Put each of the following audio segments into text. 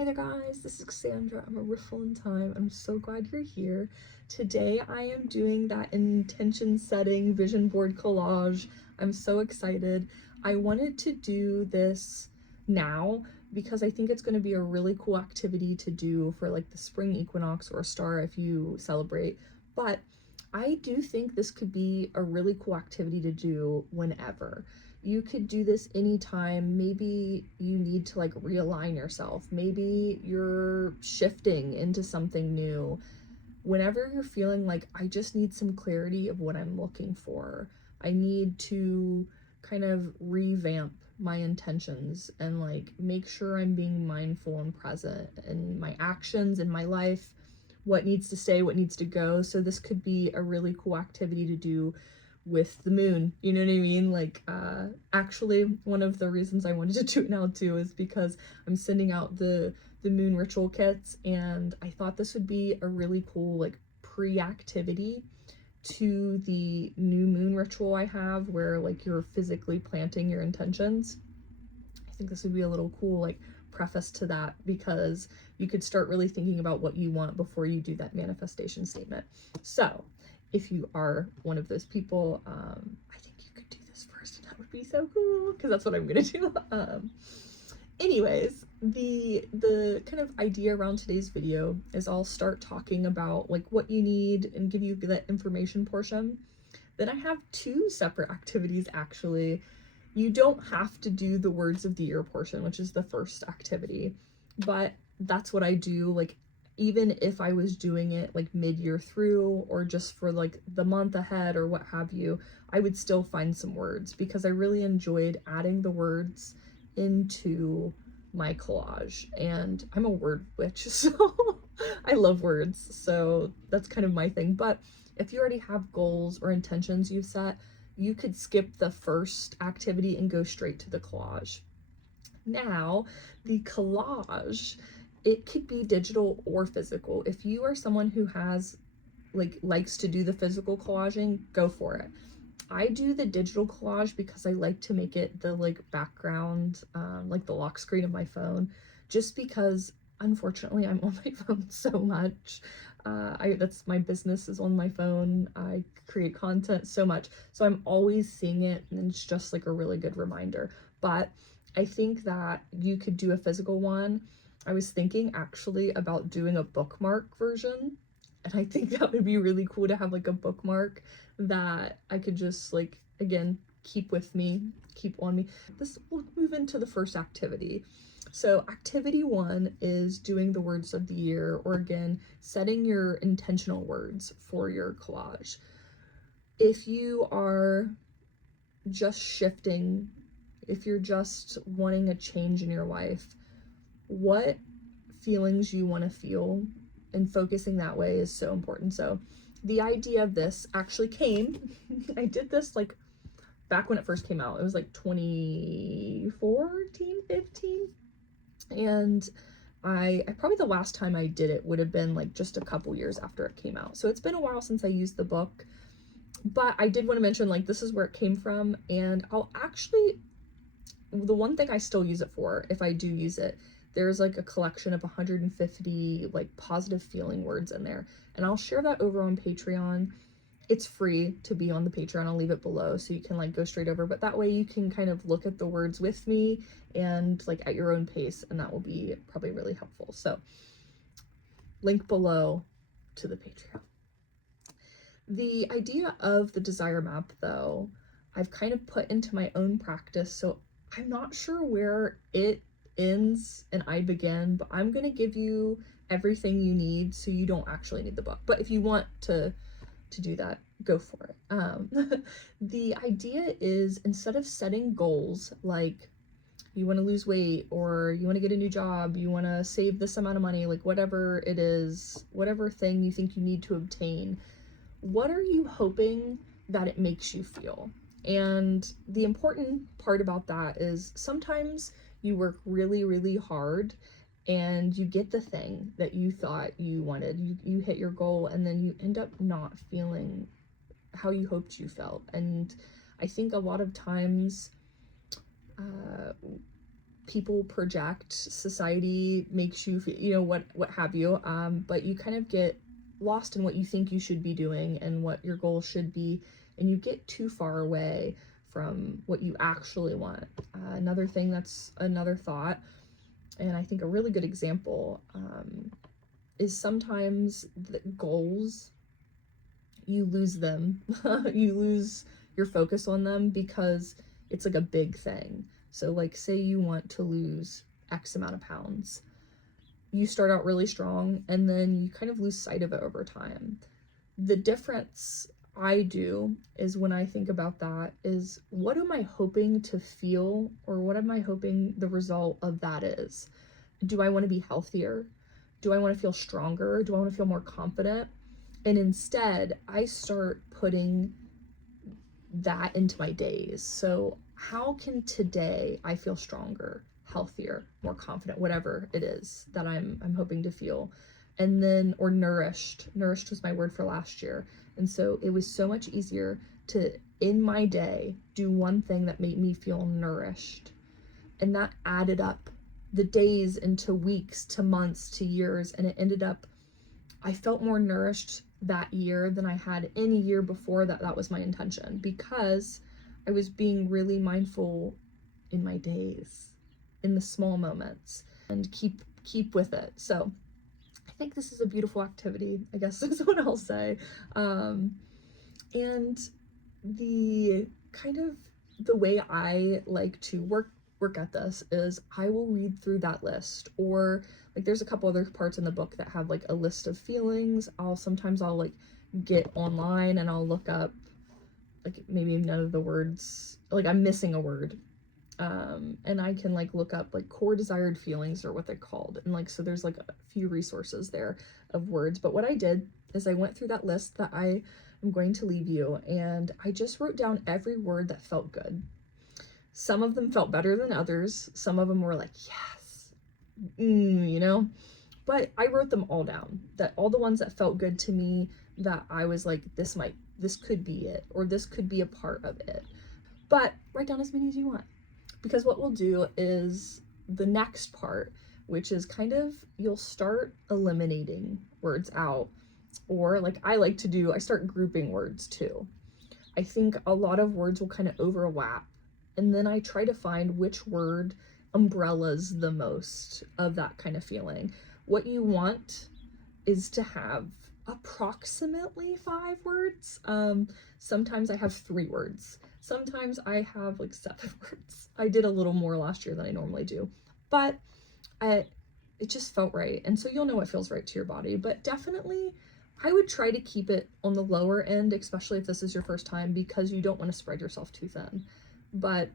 Hi there guys, this is Cassandra. I'm a Riffle in Time. I'm so glad you're here. Today I am doing that intention setting vision board collage. I'm so excited. I wanted to do this now because I think it's going to be a really cool activity to do for like the spring equinox or star if you celebrate. But I do think this could be a really cool activity to do whenever. You could do this anytime. Maybe you need to like realign yourself. Maybe you're shifting into something new. Whenever you're feeling like, I just need some clarity of what I'm looking for, I need to kind of revamp my intentions and like make sure I'm being mindful and present in my actions in my life, what needs to stay, what needs to go. So this could be a really cool activity to do with the moon, you know what I mean? Like actually one of the reasons I wanted to do it now too is because I'm sending out the moon ritual kits, and I thought this would be a really cool like pre-activity to the new moon ritual I have, where like you're physically planting your intentions. I think this would be a little cool like preface to that, because you could start really thinking about what you want before you do that manifestation statement. So if you are one of those people, I think you could do this first, and that would be so cool because that's what I'm gonna do. Anyways, the kind of idea around today's video is I'll start talking about like what you need and give you that information portion. Then I have two separate activities actually. You don't have to do the words of the year portion, which is the first activity, but that's what I do. Like, even if I was doing it like mid-year through or just for like the month ahead or what have you, I would still find some words because I really enjoyed adding the words into my collage. And I'm a word witch, so I love words, so that's kind of my thing. But if you already have goals or intentions you've set, you could skip the first activity and go straight to the collage. Now, the collage, it could be digital or physical. If you are someone who has likes to do the physical collaging, go for it. I do the digital collage because I like to make it the like background, like the lock screen of my phone, just because unfortunately I'm on my phone so much. That's my business is on my phone. I create content so much, so I'm always seeing it, and it's just like a really good reminder. But I think that you could do a physical one. I was thinking actually about doing a bookmark version, and I think that would be really cool to have like a bookmark that I could just like, again, keep with me, keep on me. This will move into the first activity. So activity one is doing the words of the year, or again, setting your intentional words for your collage. If you are just shifting, if you're just wanting a change in your life, what feelings you want to feel and focusing that way is so important. So the idea of this actually came, I did this like back when it first came out. It was like 2014, 15. And I probably the last time I did it would have been like just a couple years after it came out. So it's been a while since I used the book, but I did want to mention like this is where it came from. And I'll actually, the one thing I still use it for, if I do use it, there's like a collection of 150 like positive feeling words in there, and I'll share that over on Patreon. It's free to be on the Patreon. I'll leave it below so you can like go straight over, but that way you can kind of look at the words with me and like at your own pace, and that will be probably really helpful. So link below to the Patreon. The idea of the desire map though, I've kind of put into my own practice, so I'm not sure where it ends and I begin, but I'm gonna give you everything you need so you don't actually need the book. But if you want to do that, go for it. The idea is, instead of setting goals like you want to lose weight or you want to get a new job, you want to save this amount of money, like whatever it is, whatever thing you think you need to obtain, what are you hoping that it makes you feel? And the important part about that is sometimes you work really, really hard and you get the thing that you thought you wanted, you hit your goal, and then you end up not feeling how you hoped you felt. And I think a lot of times people project, society makes you feel, you know, what have you, but you kind of get lost in what you think you should be doing and what your goals should be, and you get too far away from what you actually want. Another thing that's another thought, and I think a really good example, is sometimes the goals, you lose them. You lose your focus on them because it's like a big thing. So like, say you want to lose X amount of pounds. You start out really strong and then you kind of lose sight of it over time. The difference I do is, when I think about that, is what am I hoping to feel, or what am I hoping the result of that is? Do I want to be healthier? Do I want to feel stronger? Do I want to feel more confident? And instead, I start putting that into my days. So how can today I feel stronger, healthier, more confident, whatever it is that I'm hoping to feel? And then, or nourished. Nourished was my word for last year. And so it was so much easier to, in my day, do one thing that made me feel nourished. And that added up the days into weeks to months to years, and it ended up, I felt more nourished that year than I had any year before that was my intention, because I was being really mindful in my days, in the small moments, and keep with it. So I think this is a beautiful activity, I guess is what I'll say. And the kind of the way I like to work at this is I will read through that list, or like there's a couple other parts in the book that have like a list of feelings. Sometimes I'll like get online and I'll look up like maybe none of the words, like I'm missing a word, and I can like look up like core desired feelings, or what they're called, and like so there's like a few resources there of words. But what I did is I went through that list that I am going to leave you, and I just wrote down every word that felt good. Some of them felt better than others. Some of them were like, yes, you know, but I wrote them all down, that all the ones that felt good to me, that I was like, this could be it, or this could be a part of it. But write down as many as you want, because what we'll do is the next part, which is kind of, you'll start eliminating words out, or like I like to do, I start grouping words too. I think a lot of words will kind of overlap, and then I try to find which word umbrellas the most of that kind of feeling. What you want is to have approximately 5 words. Sometimes I have 3 words. Sometimes I have like 7 words. I did a little more last year than I normally do, but it just felt right. And so you'll know what feels right to your body, but definitely I would try to keep it on the lower end, especially if this is your first time, because you don't want to spread yourself too thin. But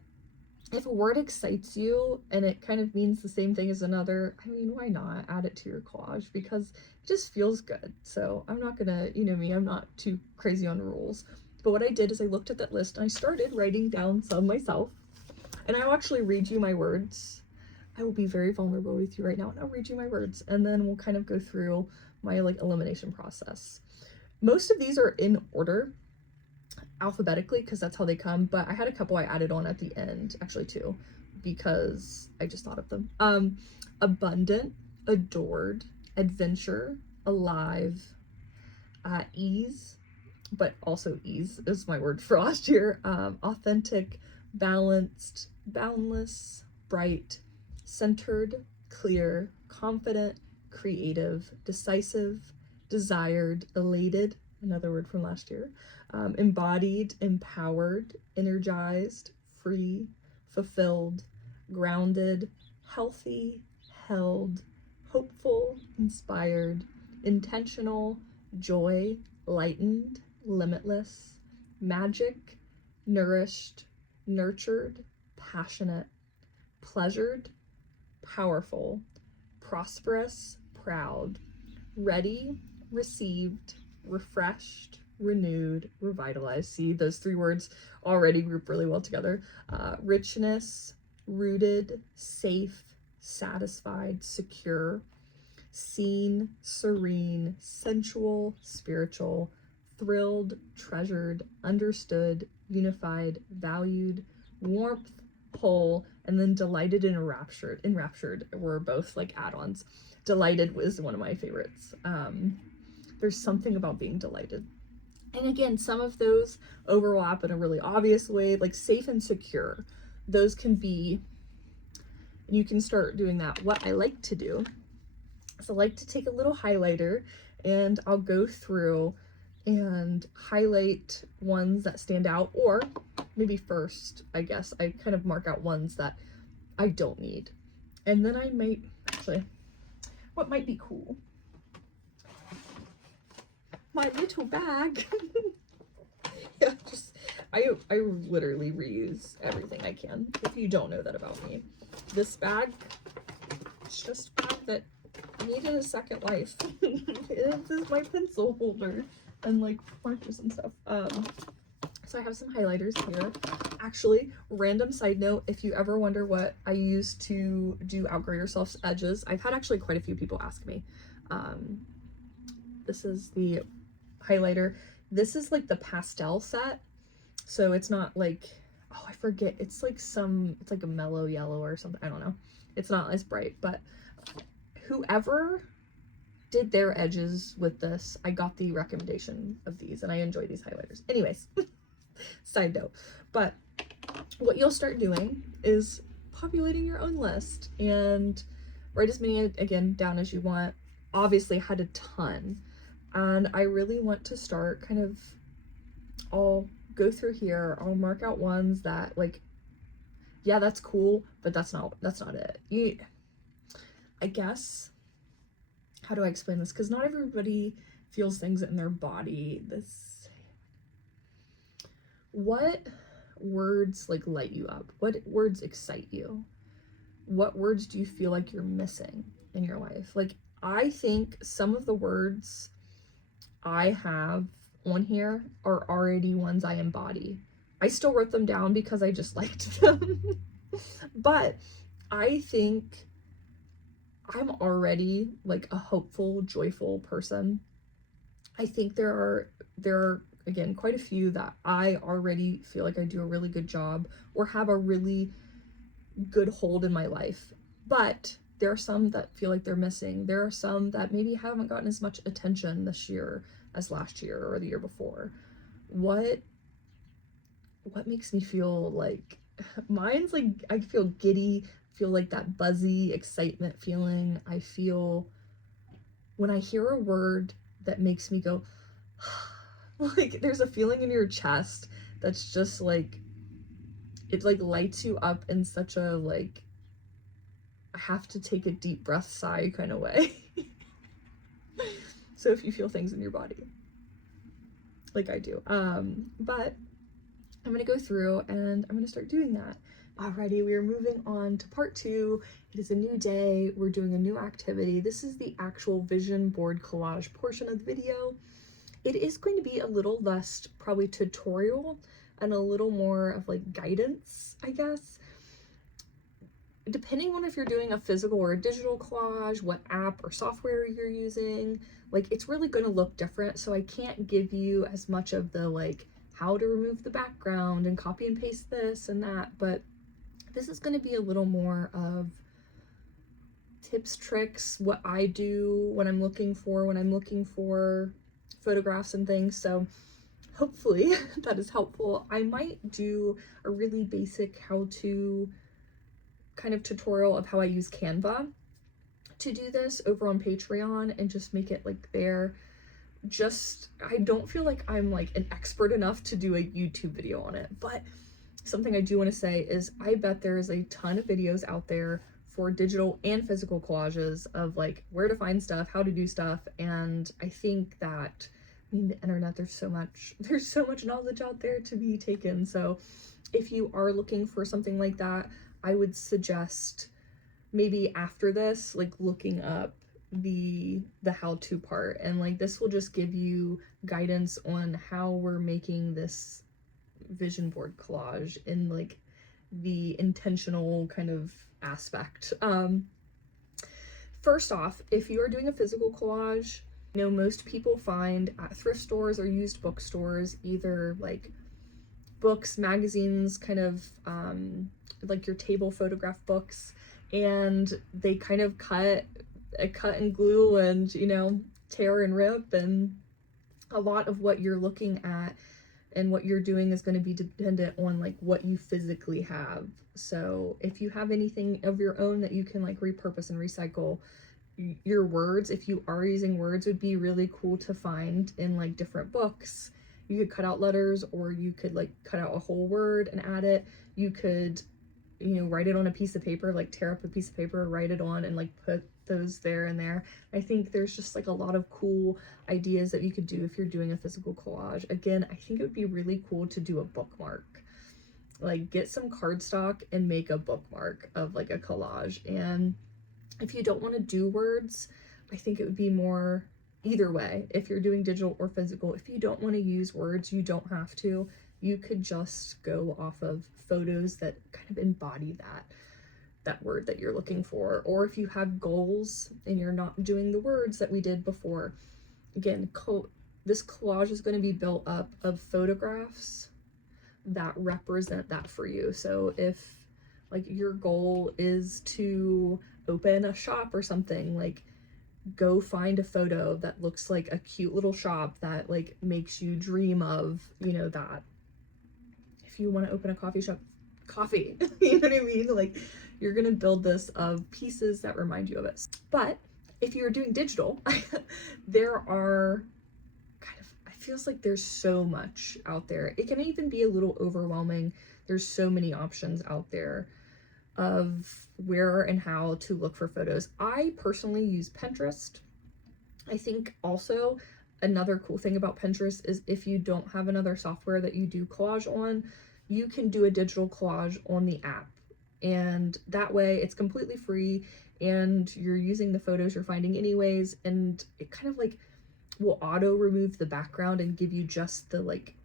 if a word excites you and it kind of means the same thing as another, I mean, why not add it to your collage? Because it just feels good. So I'm not gonna, you know me, I'm not too crazy on rules. But what I did is I looked at that list and I started writing down some myself. And I will actually read you my words. I will be very vulnerable with you right now, and I'll read you my words, and then we'll kind of go through my like elimination process. Most of these are in order, alphabetically, because that's how they come, but I had a couple I added on at the end, actually 2, because I just thought of them. Abundant, adored, adventure, alive, ease, but also ease is my word for last year, authentic, balanced, boundless, bright, centered, clear, confident, creative, decisive, desired, elated, another word from last year, embodied, empowered, energized, free, fulfilled, grounded, healthy, held, hopeful, inspired, intentional, joy, lightened, limitless, magic, nourished, nurtured, passionate, pleasured, powerful, prosperous, proud, ready, received, refreshed, renewed, revitalized. See, those 3 words already group really well together. Richness, rooted, safe, satisfied, secure, seen, serene, sensual, spiritual, thrilled, treasured, understood, unified, valued, warmth, Whole, and then Delighted and Enraptured were both like add-ons. Delighted was one of my favorites. There's something about being delighted. And again, some of those overlap in a really obvious way, like Safe and Secure. Those can be, you can start doing that. What I like to do is I like to take a little highlighter and I'll go through and highlight ones that stand out, or maybe first, I guess, I kind of mark out ones that I don't need. And then I might, actually, what might be cool? My little bag. Yeah, I literally reuse everything I can, if you don't know that about me. This bag, it's just a bag that needed a second life. This is my pencil holder and like markers and stuff. So I have some highlighters here. Actually, random side note, if you ever wonder what I use to do Outgrow Yourself's edges, I've had actually quite a few people ask me. This is the highlighter. This is like the pastel set, so it's not like, oh, I forget, it's like a mellow yellow or something, I don't know, it's not as bright, but whoever did their edges with this, I got the recommendation of these and I enjoy these highlighters. Anyways, side note. But what you'll start doing is populating your own list and write as many, again, down as you want. Obviously I had a ton, and I really want to start kind of, I'll go through here, I'll mark out ones that like, yeah, that's cool, but that's not it. I guess, how do I explain this? Because not everybody feels things in their body. What words like light you up? What words excite you? What words do you feel like you're missing in your life? Like, I think some of the words I have on here are already ones I embody. I still wrote them down because I just liked them. But I think I'm already like a hopeful, joyful person. I think there are again quite a few that I already feel like I do a really good job or have a really good hold in my life. But there are some that feel like they're missing. There are some that maybe haven't gotten as much attention this year as last year or the year before. What makes me feel like, mine's like, I feel giddy, feel like that buzzy excitement feeling. I feel when I hear a word that makes me go, like there's a feeling in your chest that's just like, it like lights you up in such a like, I have to take a deep breath sigh kind of way. So if you feel things in your body, like I do, but I'm gonna go through and I'm gonna start doing that. Alrighty, we are moving on to part 2. It is a new day. We're doing a new activity. This is the actual vision board collage portion of the video. It is going to be a little less probably tutorial and a little more of like guidance, I guess. Depending on if you're doing a physical or a digital collage, what app or software you're using, like it's really going to look different. So I can't give you as much of the like how to remove the background and copy and paste this and that, but this is going to be a little more of tips, tricks, what I do when I'm looking for photographs and things. So hopefully that is helpful. I might do a really basic how-to kind of tutorial of how I use Canva to do this over on Patreon and just make it like there. I don't feel like I'm like an expert enough to do a YouTube video on it, but something I do want to say is I bet there is a ton of videos out there for digital and physical collages of like where to find stuff, how to do stuff, and I think that, I mean, the internet, there's so much knowledge out there to be taken. So if you are looking for something like that, I would suggest maybe after this, like looking up the how-to part, and like this will just give you guidance on how we're making this vision board collage in like the intentional kind of aspect. First off, if you are doing a physical collage, you know, most people find at thrift stores or used bookstores either like books, magazines, kind of like your table photograph books, and they kind of cut and glue and, you know, tear and rip, and a lot of what you're looking at and what you're doing is going to be dependent on like what you physically have. So if you have anything of your own that you can like repurpose and recycle, your words, if you are using words, would be really cool to find in like different books. You could cut out letters, or you could like cut out a whole word and add it. You could, you know, write it on a piece of paper, like tear up a piece of paper, write it on, and like put those there and there. I think there's just like a lot of cool ideas that you could do if you're doing a physical collage. Again, I think it would be really cool to do a bookmark. Like get some cardstock and make a bookmark of like a collage. And if you don't want to do words, I think it would be more either way. If you're doing digital or physical, if you don't want to use words, you don't have to. You could just go off of photos that kind of embody that word that you're looking for. Or if you have goals and you're not doing the words that we did before, again, this collage is going to be built up of photographs that represent that for you. So if like your goal is to open a shop or something, like go find a photo that looks like a cute little shop that like makes you dream of, you know, that. If you want to open a coffee shop, coffee, you know what I mean? Like you're gonna build this of pieces that remind you of it. But if you're doing digital, there are kind of, it feels like there's so much out there. It can even be a little overwhelming. There's so many options out there of where and how to look for photos. I personally use Pinterest. I think also another cool thing about Pinterest is if you don't have another software that you do collage on, you can do a digital collage on the app. And that way it's completely free and you're using the photos you're finding anyways, and it kind of like will auto remove the background and give you just the like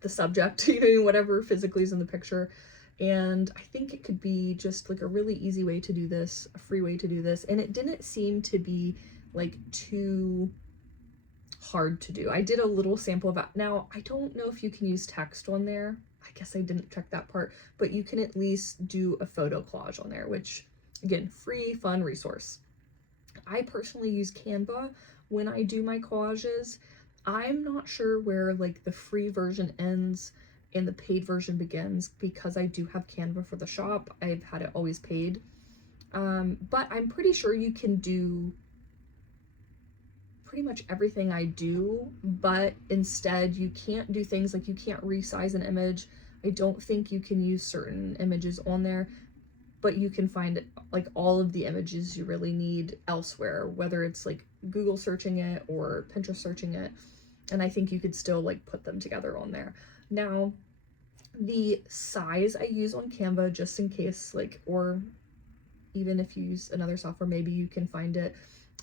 the subject, you know, whatever physically is in the picture. And I think it could be just like a really easy way to do this, a free way to do this. And it didn't seem to be like too hard to do. I did a little sample of it. Now, I don't know if you can use text on there. I guess I didn't check that part, but you can at least do a photo collage on there, which again, free, fun resource. I personally use Canva when I do my collages. I'm not sure where like the free version ends and the paid version begins, because I do have Canva for the shop. I've had it always paid. But I'm pretty sure you can do pretty much everything I do, but instead you can't do things like you can't resize an image. I don't think you can use certain images on there, but you can find like all of the images you really need elsewhere, whether it's like Google searching it or Pinterest searching it. And I think you could still like put them together on there. Now, the size I use on Canva, just in case, like, or even if you use another software, maybe you can find it.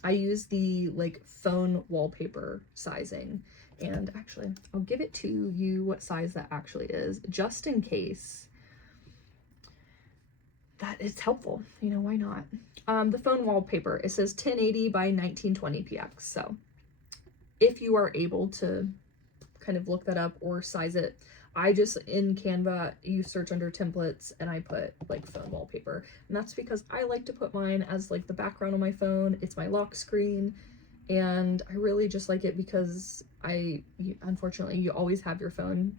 I use the like phone wallpaper sizing, and actually I'll give it to you what size that actually is, just in case that it's helpful, you know, why not? The phone wallpaper, it says 1080 by 1920 px. So if you are able to kind of look that up or size it, I just, in Canva, you search under templates and I put like phone wallpaper. And that's because I like to put mine as like the background on my phone. It's my lock screen. And I really just like it because unfortunately, you always have your phone,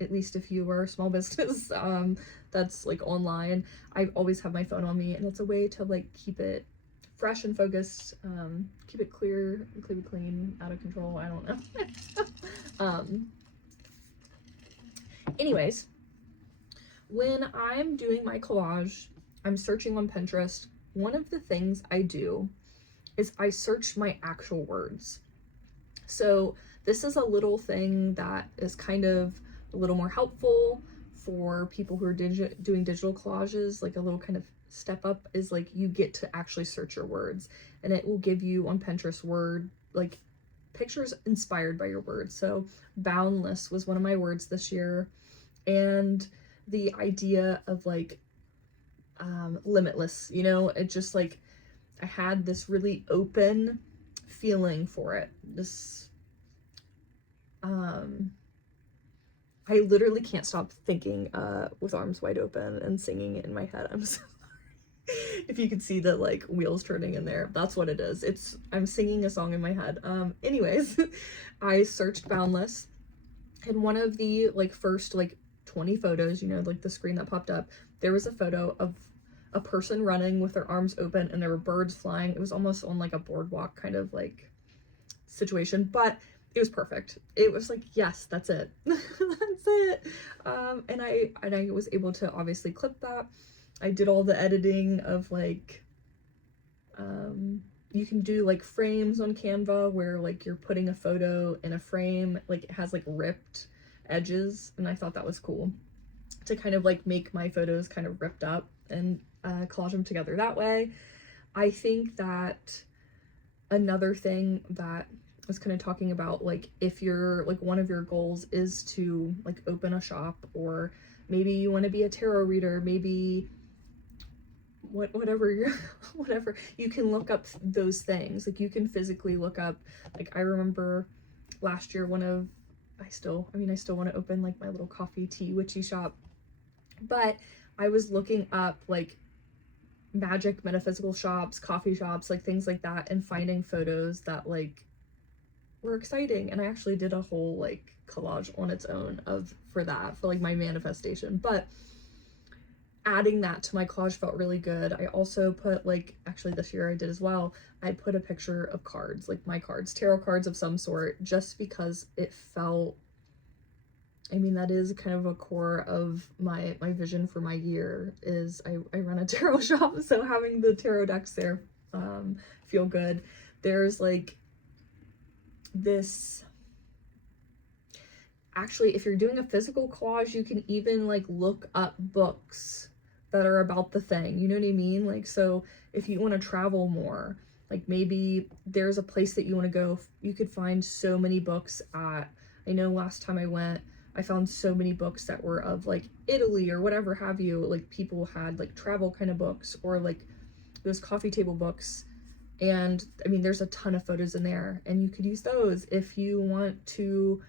at least if you are a small business that's like online. I always have my phone on me, and it's a way to like keep it fresh and focused, keep it clear, keep it clean, out of control, I don't know. Anyways, when I'm doing my collage, I'm searching on Pinterest. One of the things I do is I search my actual words. So this is a little thing that is kind of a little more helpful for people who are doing digital collages. Like a little kind of step up is like you get to actually search your words, and it will give you on Pinterest word like pictures inspired by your words. So boundless was one of my words this year, and the idea of like limitless, you know, it just like I had this really open feeling for it. This I I literally can't stop thinking with arms wide open and singing it in my head. I'm so if you could see the like wheels turning in there, that's what it is. I'm singing a song in my head. Anyways, I searched Boundless, and one of the like first like 20 photos, you know, like the screen that popped up, there was a photo of a person running with their arms open and there were birds flying. It was almost on like a boardwalk kind of like situation, but it was perfect. It was like, yes, that's it. That's it. And I was able to obviously clip that. I did all the editing of like, you can do like frames on Canva where like you're putting a photo in a frame, like it has like ripped edges, and I thought that was cool to kind of like make my photos kind of ripped up and collage them together that way. I think that another thing that I was kind of talking about, like if you're like one of your goals is to like open a shop, or maybe you want to be a tarot reader, maybe whatever you're whatever, you can look up those things. Like you can physically look up, like I remember last year I still want to open like my little coffee tea witchy shop, but I was looking up like magic metaphysical shops, coffee shops, like things like that, and finding photos that like were exciting. And I actually did a whole like collage on its own for like my manifestation, but adding that to my collage felt really good. I also put like, actually this year I did as well, I put a picture of cards, like my cards, tarot cards of some sort, just because it felt, I mean, that is kind of a core of my vision for my year is I run a tarot shop, so having the tarot decks there feel good. There's like this, actually, if you're doing a physical collage, you can even like look up books that are about the thing, you know what I mean? Like, so if you want to travel more, like maybe there's a place that you want to go, you could find so many books I know last time I went, I found so many books that were of like Italy or whatever have you, like people had like travel kind of books or like those coffee table books. And I mean, there's a ton of photos in there, and you could use those if you want to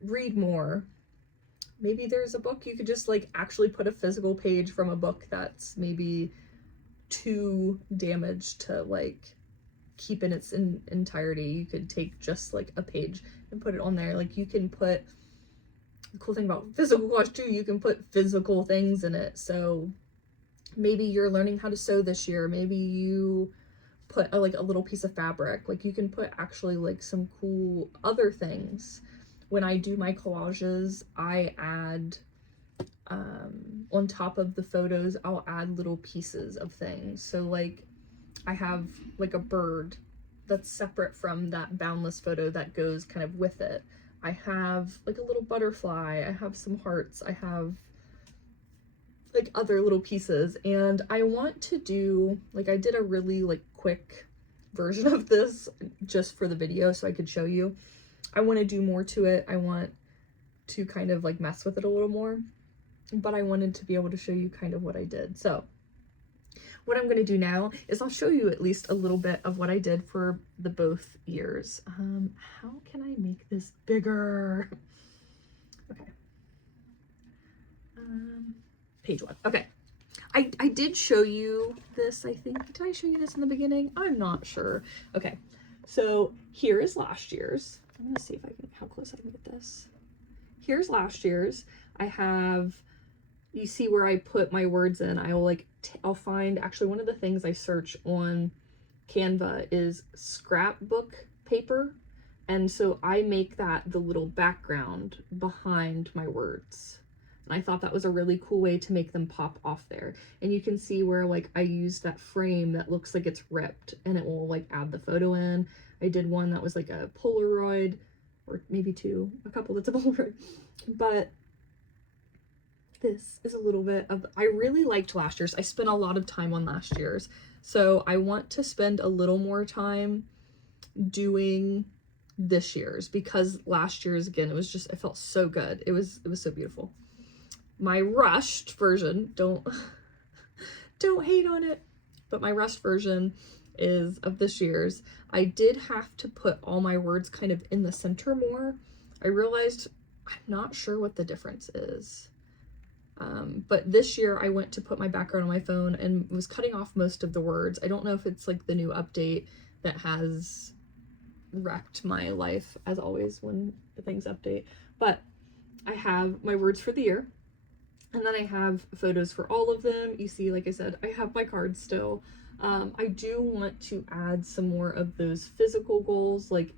read more. Maybe there's a book you could just like actually put a physical page from a book that's maybe too damaged to like keep in its entirety. You could take just like a page and put it on there. Like you can put, the cool thing about physical collage too, you can put physical things in it. So maybe you're learning how to sew this year, maybe you put like a little piece of fabric, like you can put actually like some cool other things. When I do my collages, I add on top of the photos, I'll add little pieces of things. So like I have like a bird that's separate from that Boundless photo that goes kind of with it. I have like a little butterfly, I have some hearts, I have like other little pieces. And I want to do, like I did a really like quick version of this just for the video so I could show you. I want to do more to it. I want to kind of like mess with it a little more, but I wanted to be able to show you kind of what I did. So what I'm going to do now is I'll show you at least a little bit of what I did for the both years. How can I make this bigger? Okay. Page one. Okay. I did show you this, I think. Did I show you this in the beginning? I'm not sure. Okay. So here is last year's. I'm gonna see if I can, how close I can get this. Here's last year's. I have, you see where I put my words in. I will like, I'll find, actually one of the things I search on Canva is scrapbook paper. And so I make that the little background behind my words. And I thought that was a really cool way to make them pop off there. And you can see where like I used that frame that looks like it's ripped, and it will like add the photo in. I did one that was like a Polaroid, or maybe two, a couple that's a Polaroid. But this is a little bit of, I really liked last year's. I spent a lot of time on last year's. So I want to spend a little more time doing this year's, because last year's, again, it was just, it felt so good. It was so beautiful. My rushed version, don't hate on it, but my rushed version is of this year's. I did have to put all my words kind of in the center more. I realized I'm not sure what the difference is. But this year I went to put my background on my phone and was cutting off most of the words. I don't know if it's like the new update that has wrecked my life, as always when things update, but I have my words for the year, and then I have photos for all of them. You see, like I said, I have my cards still. I do want to add some more of those physical goals. Like,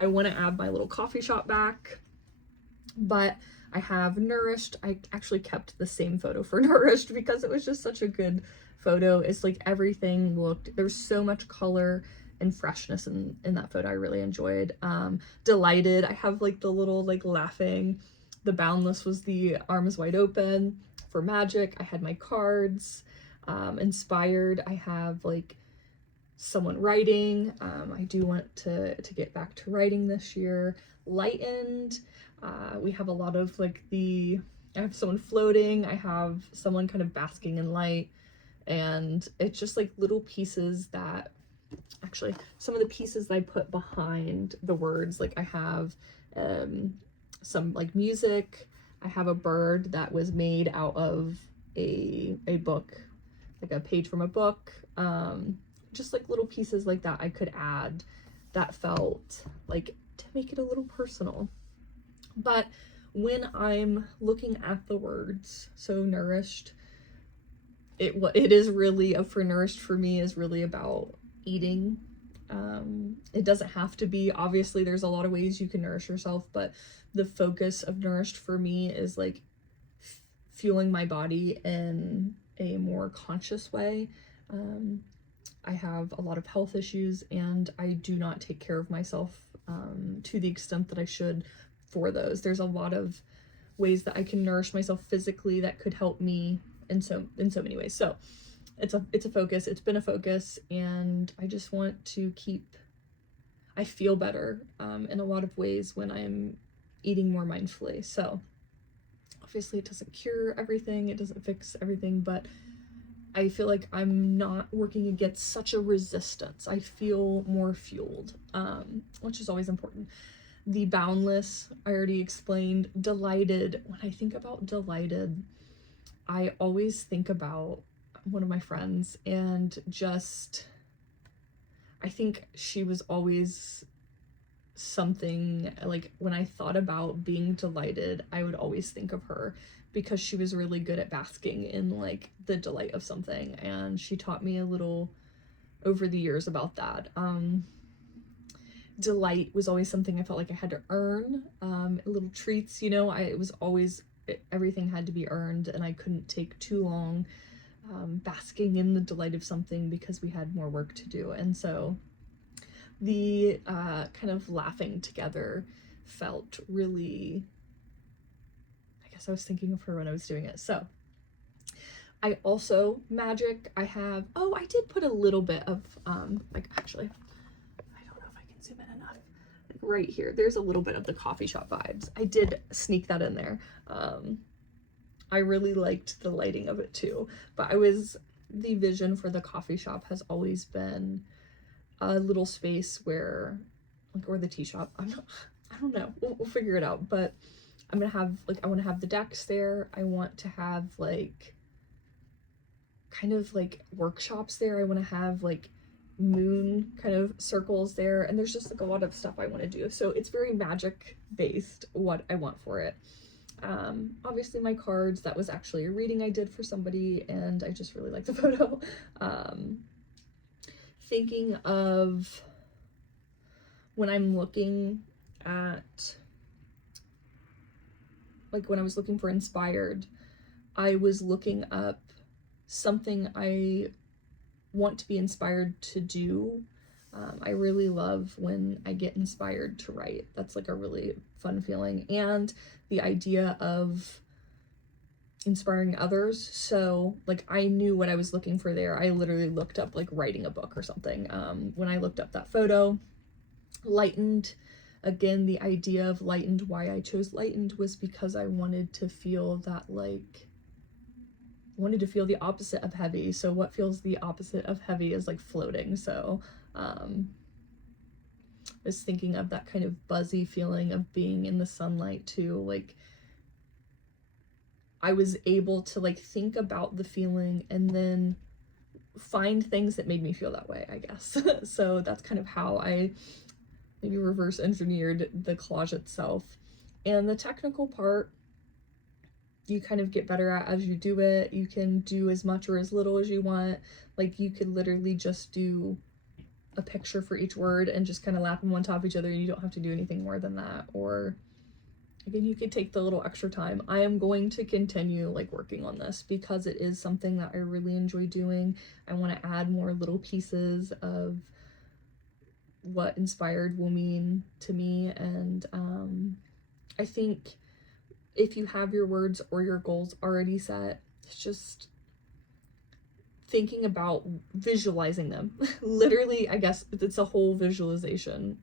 I want to add my little coffee shop back, but I have Nourished. I actually kept the same photo for Nourished because it was just such a good photo. It's like everything looked, there's so much color and freshness in that photo. I really enjoyed. Delighted, I have like the little like laughing. The Boundless was the arms wide open. For Magic, I had my cards. Inspired, I have like someone writing. I do want to get back to writing this year. Lightened, we have a lot of like I have someone floating, I have someone kind of basking in light, and it's just like little pieces that, actually, some of the pieces that I put behind the words, like I have some like music, I have a bird that was made out of a book, like a page from a book, just like little pieces like that I could add that felt like to make it a little personal. But when I'm looking at the words, so Nourished, it is really, for Nourished for me is really about eating. It doesn't have to be, obviously there's a lot of ways you can nourish yourself, but the focus of Nourished for me is like fueling my body in a more conscious way. I have a lot of health issues and I do not take care of myself to the extent that I should for those. There's a lot of ways that I can nourish myself physically that could help me in so many ways. So it's a focus. It's been a focus, and I just want to I feel better in a lot of ways when I'm eating more mindfully. So obviously it doesn't cure everything, it doesn't fix everything, but I feel like I'm not working against such a resistance. I feel more fueled, which is always important. The Boundless, I already explained. Delighted, when I think about Delighted, I always think about one of my friends, and just, I think she was always something, like when I thought about being delighted, I would always think of her because she was really good at basking in like the delight of something, and she taught me a little over the years about that. Delight was always something I felt like I had to earn. Little treats, it was always, everything had to be earned, and I couldn't take too long basking in the delight of something because we had more work to do. And so the kind of laughing together felt really, I guess I was thinking of her when I was doing it. So I also, Magic, I have, I did put a little bit of, like, actually, I don't know if I can zoom in enough. Like right here, there's a little bit of the coffee shop vibes. I did sneak that in there. I really liked the lighting of it too, but the vision for the coffee shop has always been a little space where, like, or the tea shop, I don't know, we'll figure it out, but I'm gonna have, like, I want to have the decks there. I want to have like kind of like workshops there. I want to have like moon kind of circles there, and there's just like a lot of stuff I want to do. So it's very Magic based what I want for it. Obviously my cards, that was actually a reading I did for somebody, and I just really like the photo. Thinking of when I'm looking at, like when I was looking for inspired, I was looking up something I want to be inspired to do. I really love when I get inspired to write. That's like a really fun feeling. And the idea of inspiring others. So like I knew what I was looking for there. I literally looked up like writing a book or something. When I looked up that photo, Lightened, again, the idea of lightened, why I chose lightened was because I wanted to feel that, like, wanted to feel the opposite of heavy. So what feels the opposite of heavy is like floating. So is thinking of that kind of buzzy feeling of being in the sunlight too. Like, I was able to like think about the feeling and then find things that made me feel that way, I guess. So that's kind of how I maybe reverse engineered the collage itself. And the technical part, you kind of get better at as you do it. You can do as much or as little as you want. Like, you could literally just do a picture for each word and just kind of lap them on top of each other, and you don't have to do anything more than that. Or again, you could take the little extra time. I am going to continue like working on this because it is something that I really enjoy doing. I want to add more little pieces of what inspired will mean to me. And I think if you have your words or your goals already set, it's just thinking about visualizing them. Literally, I guess it's a whole visualization.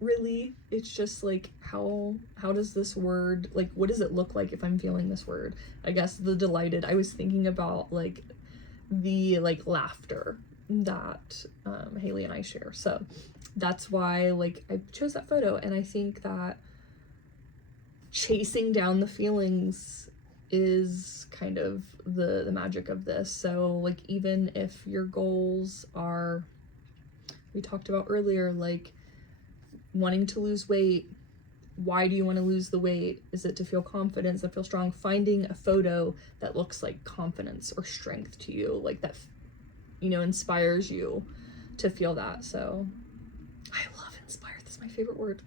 Really, it's just like, how does this word, like, what does it look like if I'm feeling this word? I guess the delighted, I was thinking about like the like laughter that Haley and I share. So that's why like I chose that photo. And I think that chasing down the feelings is kind of the magic of this. So like, even if your goals are, we talked about earlier, like wanting to lose weight, why do you want to lose the weight? Is it to feel confidence, to feel strong? Finding a photo that looks like confidence or strength to you, like that, you know, inspires you to feel that. So I love inspired. That's my favorite word.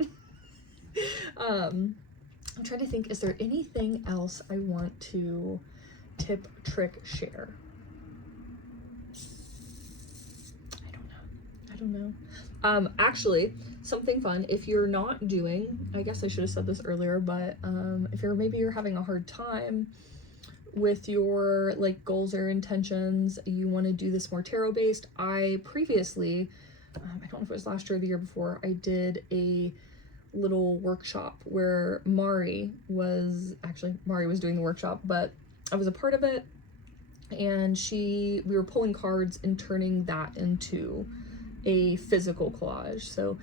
I'm trying to think, is there anything else I want to tip, trick, share? I don't know. Actually, something fun, if you're not doing, I guess I should have said this earlier, but if you're having a hard time with your like goals or intentions, you want to do this more tarot based. I previously, I don't know if it was last year or the year before, I did a little workshop where Mari was doing the workshop, but I was a part of it, and we were pulling cards and turning that into a physical collage. So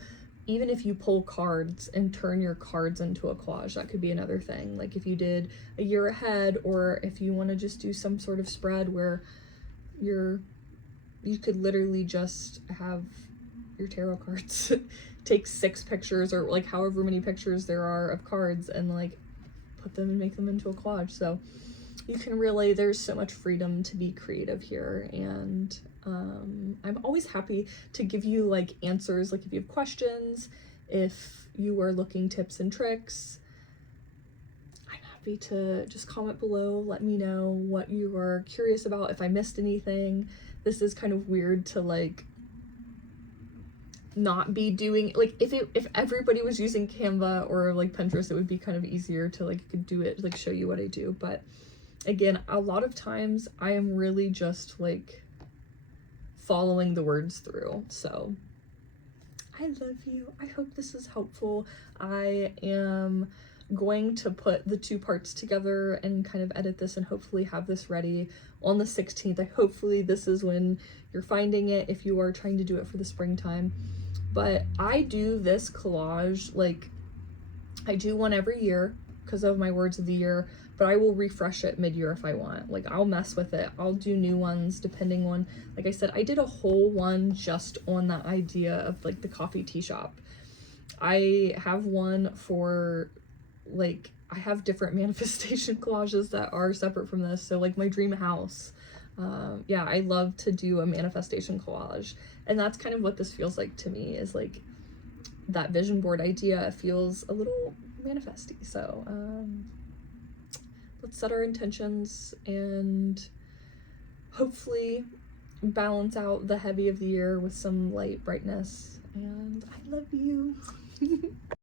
even if you pull cards and turn your cards into a collage, that could be another thing. Like if you did a year ahead, or if you want to just do some sort of spread where you could literally just have your tarot cards take 6 pictures or like however many pictures there are of cards and like put them and make them into a collage. So you can really, there's so much freedom to be creative here. And I'm always happy to give you like answers, like if you have questions, if you are looking tips and tricks, I'm happy to just comment below, let me know what you are curious about, if I missed anything. This is kind of weird to like not be doing, like if everybody was using Canva or like Pinterest, it would be kind of easier to like, could do it, like show you what I do. But again, a lot of times I am really just like following the words through. So I love you. I hope this is helpful. I am going to put the 2 parts together and kind of edit this and hopefully have this ready on the 16th. Hopefully this is when you're finding it if you are trying to do it for the springtime. But I do this collage, like I do one every year because of my words of the year, but I will refresh it mid-year if I want. Like I'll mess with it. I'll do new ones depending on, like I said, I did a whole one just on that idea of like the coffee tea shop. I have one for like, I have different manifestation collages that are separate from this. So like my dream house, yeah, I love to do a manifestation collage. And that's kind of what this feels like to me, is like that vision board idea feels a little manifesty. So let's set our intentions and hopefully balance out the heavy of the year with some light brightness. And I love you.